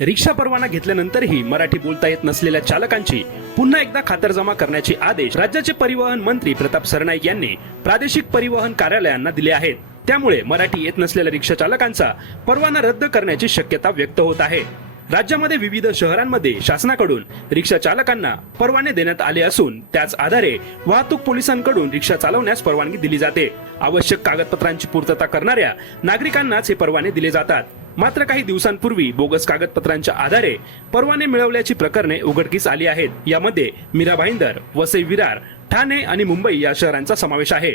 रिक्षा परवाना घेतल्यानंतरही मराठी बोलता येत नसलेल्या चालकांची पुन्हा एकदा खातरजमा करण्याचे आदेश राज्याचे परिवहन मंत्री प्रताप सरनाईक यांनी प्रादेशिक परिवहन कार्यालयांना दिले आहेत। त्यामुळे मराठी येत नसलेल्या रिक्षा चालकांचा परवाना रद्द करण्याची शक्यता व्यक्त होत आहे। राज्यामध्ये विविध शहरांमध्ये शासनाकडून रिक्षा चालकांना परवाने देण्यात आले असून त्याच आधारे वाहतूक पोलिसांकडून रिक्षा चालवण्यास परवानगी दिली जाते। आवश्यक कागदपत्रांची पूर्तता करणाऱ्या नागरिकांनाच हे परवाने दिले जातात। मात्र काही दिवसांपूर्वी बोगस कागदपत्रांच्या आधारे परवाने मिळवल्याची प्रकरणे उघडकीस आली आहेत। यामध्ये मीरा भाईंदर, वसई विरार, ठाणे आणि मुंबई या शहरांचा समावेश आहे।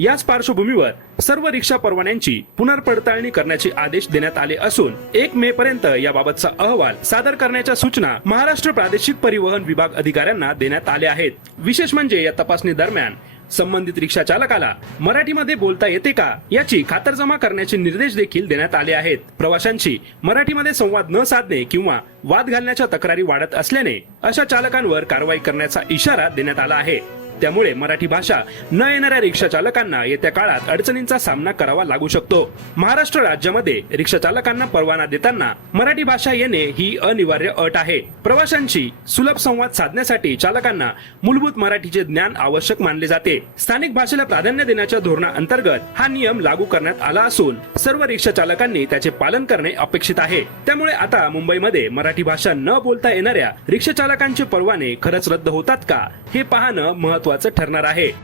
याच पार्श्वभूमीवर सर्व रिक्षा परवान्यांची पुनर्पडताळणी करण्याचे आदेश देण्यात आले असून 1 मे पर्यंत याबाबतचा अहवाल सादर करण्याच्या सूचना महाराष्ट्र प्रादेशिक परिवहन विभाग अधिकाऱ्यांना देण्यात आल्या आहेत। विशेष म्हणजे या तपासणी दरम्यान संबंधित रिक्षा चालकाला मराठीमध्ये बोलता येते का याची खातरजमा करण्याचे निर्देश देखील देण्यात आले आहेत। प्रवाशांची मराठीमध्ये संवाद न साधणे किंवा वाद घालण्याच्या तक्रारी वाढत असल्याने अशा चालकांवर कारवाई करण्याचा इशारा देण्यात आला आहे। त्यामुळे मराठी भाषा न येणाऱ्या रिक्षा चालकांना येत्या काळात अडचणींचा सामना करावा लागू शकतो। महाराष्ट्र राज्यामध्ये रिक्षा चालकांना परवाना देताना मराठी भाषा येणे ही अनिवार्य अट आहे। प्रवाशांशी सुलभ संवाद साधण्यासाठी चालकांना मूलभूत मराठीचे ज्ञान आवश्यक मानले जाते। स्थानिक भाषेला प्राधान्य देण्याच्या धोरणाअंतर्गत हा नियम लागू करण्यात आला असून सर्व रिक्षा चालकांनी त्याचे पालन करणे अपेक्षित आहे। त्यामुळे आता मुंबईमध्ये मराठी भाषा न बोलता येणाऱ्या रिक्षा चालकांचे परवाने खरंच रद्द होतात का हे पाहणं महत्त्वाचं ठरणार आहे।